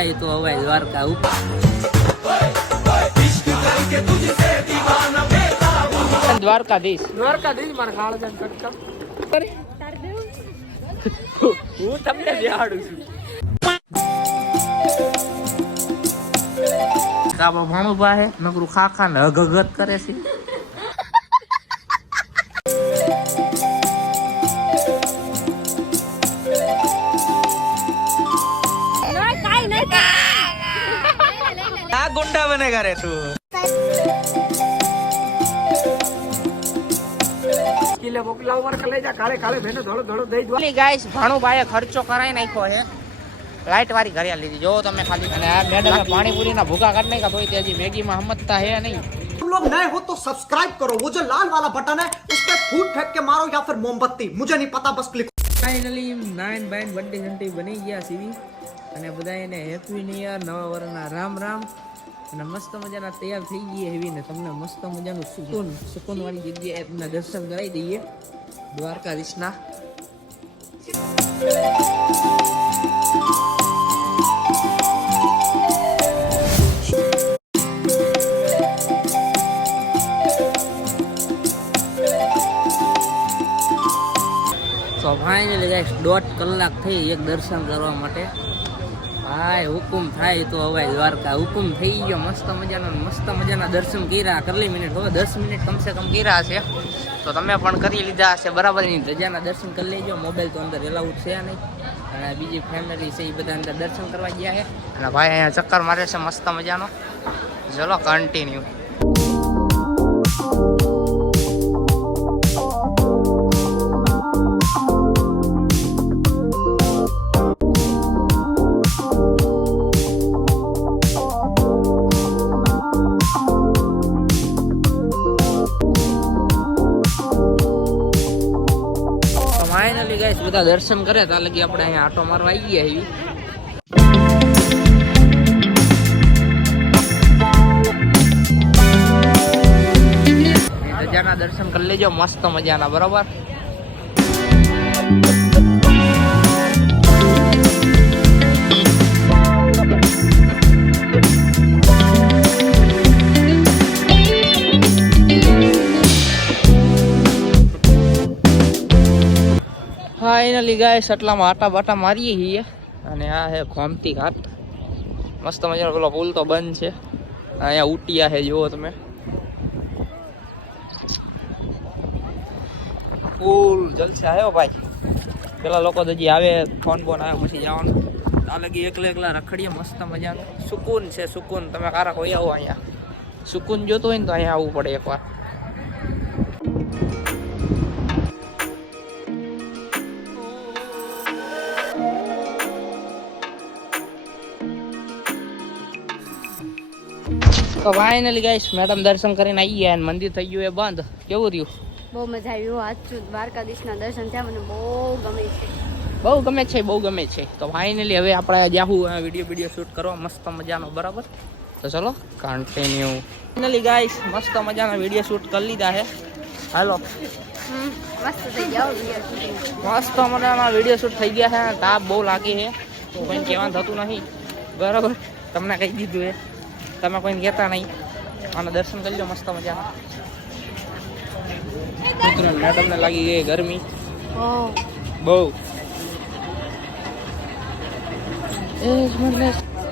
થાય તો હવે દ્વારકા ઉપર દ્વારકાધીશ મારા ખાળ છે કટકા હું તમને બેહાડું છું કાબા ભાણું પાસે નકરું ખાખા ને હગગત કરે છે આ ગુંડા બનેગા રે તું કિલે મોકલાવ માર કલે જા કાળે કાળે ભેને ધોળો ધોળો દઈ દો ગાઈસ ભાણું ભાઈએ ખર્ચો કરાઈ નાખ્યો છે લાઈટ વાળી ઘરે લીધી જો તમે ખાલી અને આ મેડમે પાણીપુરી ના ભૂકા કાઢ નાખ્યા તોય તે હજી મેગી માં સમજતા હે નહીં तुम लोग नए हो तो सब्सक्राइब करो वो जो लाल वाला बटन है उस पे फूट फेंक के मारो या फिर मोमबत्ती मुझे नहीं पता बस क्लिक ફાઇનલી 9 બાય બર્થડે ઘંટી બની ગયા સીવી અને બધાને હેપી ન્યુ યર નવા વર્ષના રામ રામ અને મસ્ત મજાના તૈયાર થઈ ગયા હેવી ને તમને મસ્ત મજાનું સુકૂન વાળી જગ્યાએ તમને દર્શન કરાવી દઈએ દ્વારકાધીશના તો ફાઇનલી ગાઈસ 1.5 કલાક થઈ એક દર્શન કરવા માટે ભાઈ હુકુમ થાય તો હવે દ્વારકા હુકુમ થઈ ગયો મસ્ત મજાના દર્શન કર્યા કેટલી મિનિટ હવે 10 મિનિટ કમસે કમ કર્યા છે તો તમે પણ કરી લીધા હશે બરાબર ની ધજાના દર્શન કરી લેજો મોબાઈલ તો અંદર એલાઉડ છે નહીં અને બીજી ફેમિલી છે એ બધા અંદર દર્શન કરવા ગયા છે અને ભાઈ અહીંયા ચક્કર મારે છે મસ્ત મજાનો ચલો કન્ટિન્યુ ફાઇનલી ગાઈસ બધા દર્શન કરે ત્યાં લગી આપણે અહીંયા આટો મારવા આવી ગયા એવી ધજાના દર્શન કરી લેજો મસ્ત મજાના બરોબર ફાઇનલી ગાઈસ એટલામાં આટા બાટા મારીએ છીએ અને આ હે ગોમતી ઘાટ મસ્ત મજાનો પેલો પુલ તો બંધ છે અહીંયા ઉટિયા છે જુઓ તમે પુલ જલસે આવ્યો ભાઈ પેલા લોકો હજી આવે ફોન આવે પછી જવાનું આ લગી એકલા રખડીએ મસ્ત મજાનું સુકૂન છે સુકૂન તમે કારા કોઈ આવો અહીંયા સુકૂન જોતો હોય ને તો અહીંયા આવવું પડે એકવાર તો ફાઇનલી ગાઈસ મેડમ દર્શન કરીને આવી ગયા અને મંદિર થઈ ગયું એ બંધ કેવું રહ્યું બહુ મજા આવી સાચું દ્વારકાધીશના દર્શન થયા મને બહુ ગમે છે તો ફાઇનલી હવે આપણે જાહું વિડીયો શૂટ કરવા મસ્ત મજાનો બરાબર તો ચલો કન્ટિન્યુ ફાઇનલી ગાઈસ મસ્ત મજાના વિડીયો શૂટ કરી લીધા છે હાલો મસ્ત થઈ ગયો મસ્ત મજાના વિડીયો શૂટ થઈ ગયા છે તાપ બહુ લાગે છે કોઈ કહેવાનું થતું નહીં બરાબર તમને કહી દીધું એ તમે કોઈને કહેતા નહીં આના દર્શન કરી લો મસ્ત મજાના મેડમને લાગી ગઈ ગરમી બહુ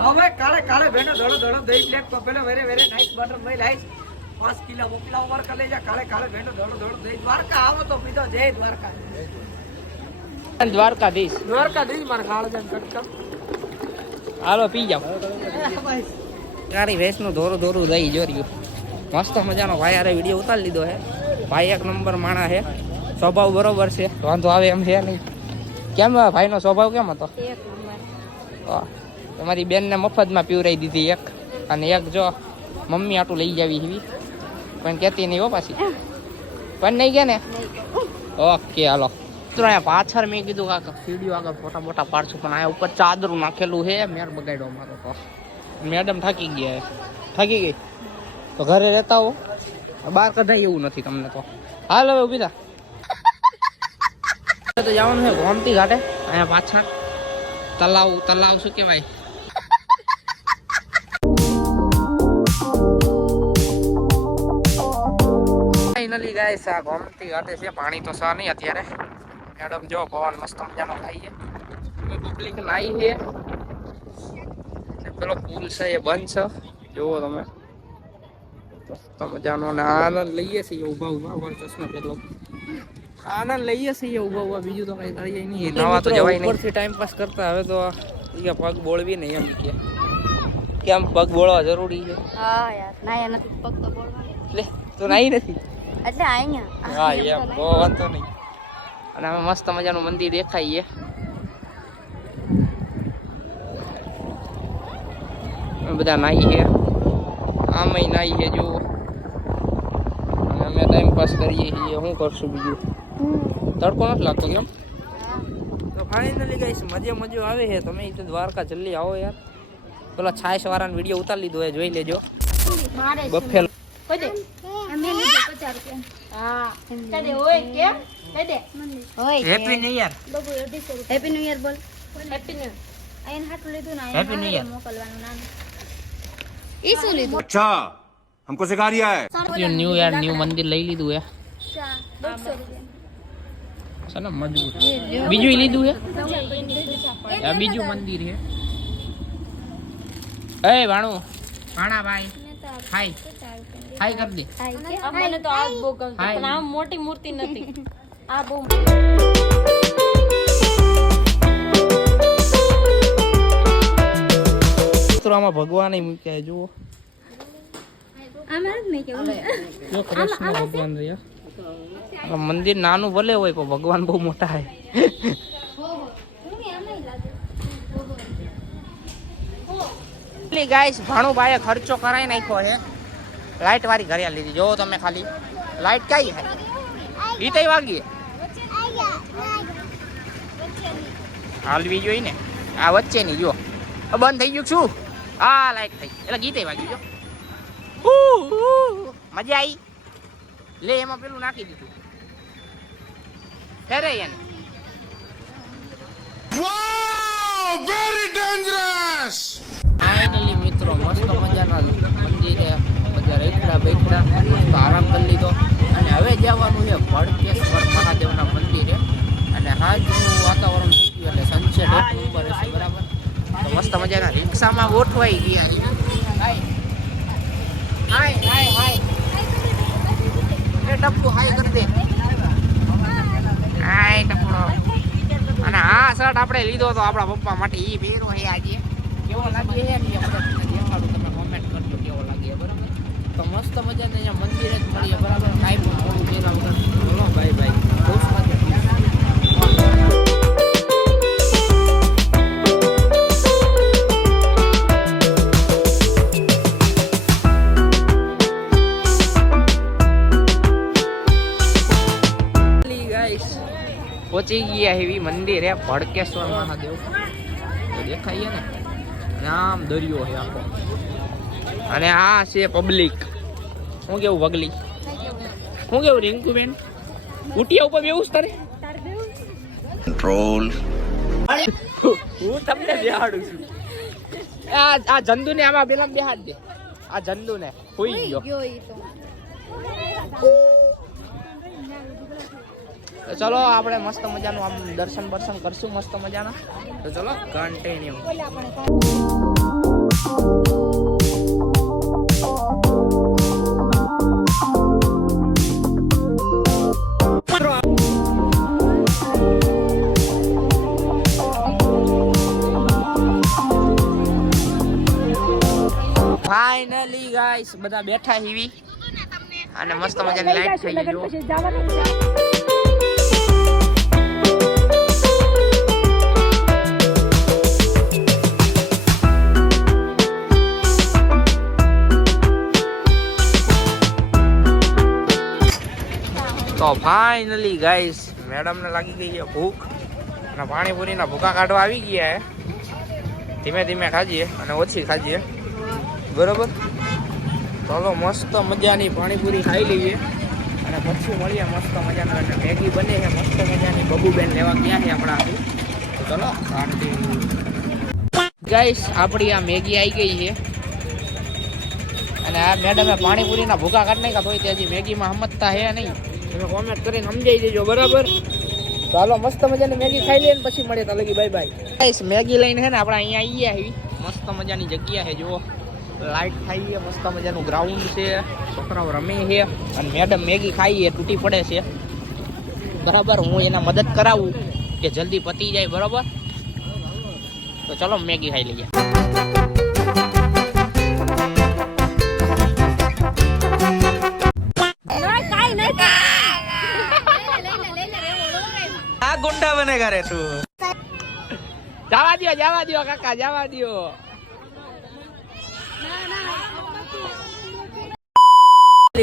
હવે કાળે કાળે ભેનો ધોળો ધોળો દઈ પ્લેટ તો પેલો વેરે નાઈસ બટર મઈ લાઈસ 5 કિલો મોકલાવ માર કલે જા કાળે કાળે ભેનો ધોળો ધોળો દઈ દ્વારકા આવો તો પીધો જય દ્વારકા દ્વારકાધીશ માર ખાળ છે કટકા હાલો પી જાઓ તારી ભેંસનું ધોરું દઈ જોર્યું મસ્ત મજાનો ભાઈ આરે વિડીયો ઉતારી લીધો છે ભાઈ એક નંબર માણા છે સ્વભાવ બરોબર છે વાંધો આવે એમ છે નહીં કેમ ભાઈનો સ્વભાવ કેમ હતો એક નંબર તમારી બેનને મફતમાં પીવરાઈ દીધી એક અને એક જો મમ્મી આટું લઈ જાવી એવી પણ કહેતી નહીં હો પાછી પણ નહીં કે ને ઓકે હાલો અહીંયા પાછળ મેં કીધું કાકા વિડીયો આગળ ફોટા મોટા પાડશું પણ આ ઉપર ચાદરું નાખેલું છે મેર બગાડ્યો મારો તો મેડમ થાકી ગઈ તો ઘરે રહેતા હો બહાર કઢાય એવું નથી તમને તો હાલ હવે ઉભી થા તો જવાનું છે ગોમતી ઘાટે અહીંયા પાછળ તલાવ શું કહેવાય ફાઇનલી ગાઈસ આ ગોમતી ઘાટે છે. પાણી તો સા નહીં અત્યારે. મેડમ જો પવન મસ્ત મજાનો થાય છે. પબ્લિક નાઈ છે. પેલો પુલ છે એ બંધ છે. જુઓ તમે મસ્ત મજાનો ને આનંદ લઈએ છીએ ઊભા ઊભા ચશ્મા પેલો આનંદ લઈએ છીએ ઊભા ઊભા. બીજું તો કઈ કરીએ નહીં. નવા તો જવાય નહીં. ઉપરથી ટાઈમ પાસ કરતા હવે તો પગ બોળવી નહીં એમ કે કેમ પગ બોળવા જરૂરી છે. હા યાર નાયા નથી પગ તો બોલવાનો એટલે તો નાઈ નથી. એટલે અહીંયા હા એમ તો વાંધો નહીં. અને અમે મસ્ત મજાનું મંદિર દેખાઈએ. બધા નાઈ છે આમય નાઈ છે જો. અને અમે ટાઈમ પાસ કરીએ છીએ. શું કરશું બીજું? તડકો નથી લાગતો કેમ? તો ફાઇનલી ગાઈસ મજો આવે છે. તમે તો દ્વારકા જલ્દી આવો યાર. પેલા છાશ વાળાનો વિડીયો ઉતારી લીધો હોય જોઈ લેજો. મારે બફેલો કદે અમે લીધો 50 રૂપિયા હા કદે હોય કેમ કદે હોય હેપી ન્યુ યર. બબુ 250 હેપી ન્યુ યર બોલ હેપી ન્યુ આયન હાટું લીધું ના Happy New Year. મોકલવાનું નામ ઈ શું લીધું अच्छा हमको सिखा रिया है ન્યુ યર ન્યુ મંદિર લઈ લીધું હે. 200 રૂપિયા ચાલો મજબૂત. બીજું ઈ લીધું હે. આ બીજું મંદિર હે. એ ભાણો ભાણા ભાઈ હાય હાય કર દે. મને તો આ બહુ ગમતું પણ આ મોટી મૂર્તિ નથી આ બહુ મિત્રો આમાં ભગવાન મૂક્યા જુઓ. આમાં જ નહીં કેવું જો કૃષ્ણ ભગવાન રહ્યા. આ મંદિર નાનું ભલે હોય પણ ભગવાન બહુ મોટા હે. ગાઈસ ભાણુભાઈએ ખર્ચો કરાઈ નાખ્યો છે. લાઈટ વાળી ઘરે લીધી. જો તમે ખાલી લાઈટ કઈ હે ઈ તઈ વાગી હાલવી જોઈ ને. આ વચ્ચેની જો બંધ થઈ ગયું શું? આ લાઈટ થઈ એટલે ગીતે વાગ્યું જો. મજા આવી. લે એમાં પેલું નાખી દીધું. ફેરે એને वेरी डेंजरस ફાઇનલી મિત્રો મસ્ત મજાના મંદિરે બધા રેખડા બેઠડા મસ્ત આરામ કરી લીધો. અને હવે જવાનું છે ભડકેશ્વર મહાદેવના મંદિરે. અને આજનું વાતાવરણ થઈ ગયું એટલે સનસેટ ઉપર હશે બરાબર. તો મસ્ત મજાના રિક્ષામાં ગોઠવાઈ ગયા. હાય હાય હાય એ ટપ્પુ હાય કરી દે. હાય ટપ્પુ. અને આ શર્ટ આપણે લીધો તો આપણા પપ્પા માટે ઈ પહેરો છે આજે. કેવો લાગે છે ને દેખાડું તમે કોમેન્ટ કરજો કેવો લાગે બરાબર. તો મસ્ત મજાને અહીંયા મંદિરે જ મળીએ બરાબર. કાંઈ પણ થોડું પેલા વગર બોલો ભાઈ ભાઈ બહુ પહોંચી ગયા એવી મંદિરે ભડકેશ્વર મહાદેવ. તો દેખાઈએ ને આમ દરિયો છે આખો. અને આ છે પબ્લિક. શું કેવું વગલી? શું કેવું રિંકુબેન? ઉટિયા ઉપર બેવું તારે? कंट्रोल હું તમને બેહાડું છું. આ જંદુ ને આમાં પેલા બેહાડ દે. આ જંદુ ને હોઈ ગયો. ગયો ઈ તો તો ચલો આપણે મસ્ત મજાનું આમ દર્શન બર્શન કરશું મસ્ત મજાના. તો ચલો કન્ટિન્યુ. ફાઇનલી ગાઈસ બધા બેઠા હીવી અને મસ્ત મજાની લાઈટ થઈ ગઈ જો. તો ફાઇનલી ગાઈસ મેડમને લાગી ગઈ છે ભૂખ અને પાણીપુરીના ભૂકા કાઢવા આવી ગયા હે. ધીમે ધીમે ખાજીએ અને ઓછી ખાજીએ બરોબર. ચાલો મસ્ત મજાની પાણીપુરી ખાઈ લઈએ અને પછી મળીએ મસ્ત મજાના. અને મેગી બને છે મસ્ત મજાની. બબુબેન લેવા ગયા છે આપણા. ચલો ગાઈસ આપણી આ મેગી આવી ગઈ છે. અને અને આ મેડમે પાણીપુરીના ભૂકા કાઢી નાખ્યા તોય તે હજી મેગીમાં સમજતા હે નહીં. તમે કોમેન્ટ કરીને સમજાઈ દેજો બરાબર. તો હાલો મસ્ત મજાની મેગી ખાઈ લઈએ ને પછી મળે તો લગી બાય બાય. ગાઈસ મેગી લઈને હે ને આપણે અહીંયા આવી મસ્ત મજાની જગ્યા છે જુઓ. લાઈટ ખાઈએ મસ્ત મજાનું ગ્રાઉન્ડ છે, છોકરાઓ રમે છે અને મેડમ મેગી ખાઈએ તૂટી પડે છે બરાબર. હું એને મદદ કરાવું કે જલ્દી પતી જાય બરાબર. તો ચલો મેગી ખાઈ લઈએ. આ ગુંડા બનેગા રે તું. જવા દો કાકા જવા દો.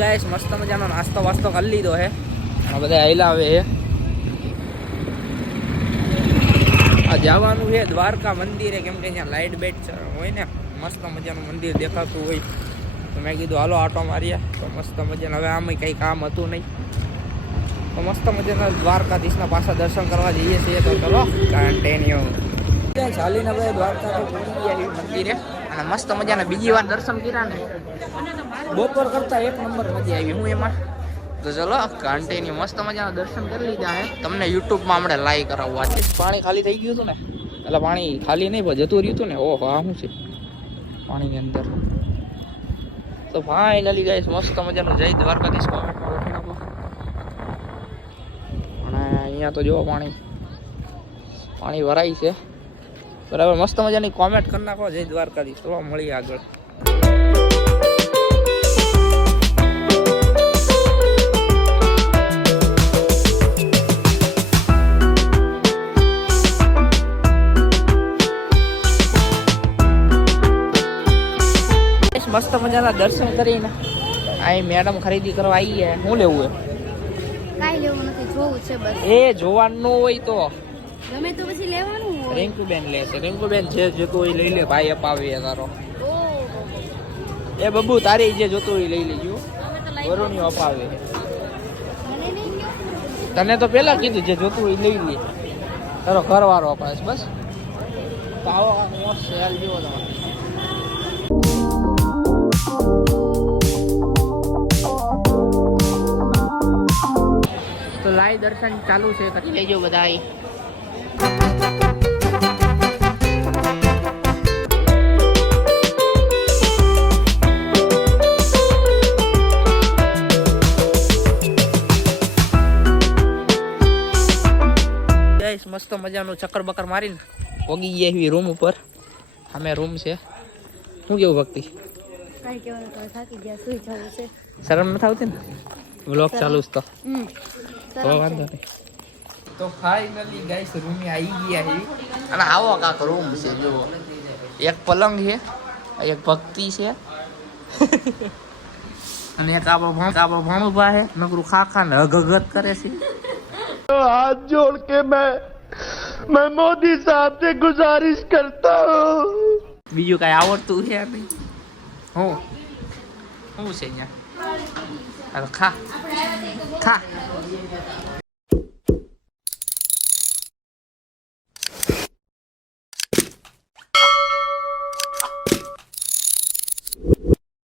ગાઈસ મસ્ત મજાનો નાસ્તો વાસ્તો કરી લીધો હે. બધા આયલા આવે હે. આ જવાનું છે દ્વારકા મંદિરે, કેમ કે અહીંયા લાઇટ બેટ હોય ને મસ્ત મજાનું મંદિર દેખાતું હોય. તો મેં કીધું હાલો આટો માર્યા. તો મસ્ત મજાના હવે આમાં કંઈ કામ હતું નહીં તો મસ્ત મજાના દ્વારકાધીશના પાછા દર્શન કરવા જઈએ છીએ. તો ચલો કન્ટિન્યુ ચાલીને હવે દ્વારકાથી મંદિરે અને મસ્ત મજાના બીજી વાર દર્શન કર્યા ને બપોર કરતા એક નંબર મજા આવી હું એમાં. તો ચલો કન્ટિન્યુ મસ્ત મજાના દર્શન કરી લીધા હે. તમને યુટ્યુબમાં હમણાં લાઈક કરાવવા છે. પાણી ખાલી થઈ ગયું હતું ને એટલે પાણી ખાલી નહીં પણ જતું રહ્યું હતું ને. ઓહો આ શું છે પાણીની અંદર. તો ફાઇનલી ગાઈસ મસ્ત મજાનું જય દ્વારકાધીશ કોમેન્ટમાં લખી નાખો. અને અહીંયા તો જો પાણી ભરાય છે બરાબર. મસ્ત મજાની કોમેન્ટ કરી નાખો જય દ્વારકાધીશ. તો મળીએ આગળ. મસ્ત મજાના દર્શન કરીને અહીં મેડમ ખરીદી કરવા આવી છે. શું લેવું કાઈ લેવું નથી, જોવું છે બસ. એ જોવાનું હોય તો ગમે તો પછી લેવાનું હોય. રિંકુબેન લે છે. રિંકુબેન જે જોતું હોય લઈ લે. ભાઈ અપાવે તારો. એ બબુ તારે જે જોતું હોય લઈ લેજો. વરુણિયો અપાવે. મને નહીં ગયો. તને તો પેલા કીધું જે જોતું હોય લઈ લે. તારો ઘરવાળો અપાવે બસ. તો આવો મોસ્ટ સેલ જેવો તમારે. તો લાઈવ દર્શન ચાલુ છે. કરી લેજો બધા. મસ્ત મજાનું ચક્કર બકર મારીને પોગી ગયા એવી રૂમ ઉપર. સામે રૂમ છે. શું કેવું ભક્તિ? કાઈ કેવાનું તો થાકી ગયા, સુઈ જવું છે. શરમ નથી આવતી ને વ્લોગ ચાલુ જ તો વાંધો નહીં. તો ફાઇનલી ગાઈસ રૂમે આવી ગયા છે અને આવો કાંક રૂમ છે જુઓ. એક પલંગ છે, એક ભક્તિ છે અને એક આપણો ભણુભા છે. નકરું ખાખા ને હગગત કરે છે. हाथ जोड़ के मैं मोदी साहब से गुजारिश करता हूँ. બીજું કઈ આવડતું છે નહીં. હું શું છે અહીંયા? ખા ખા.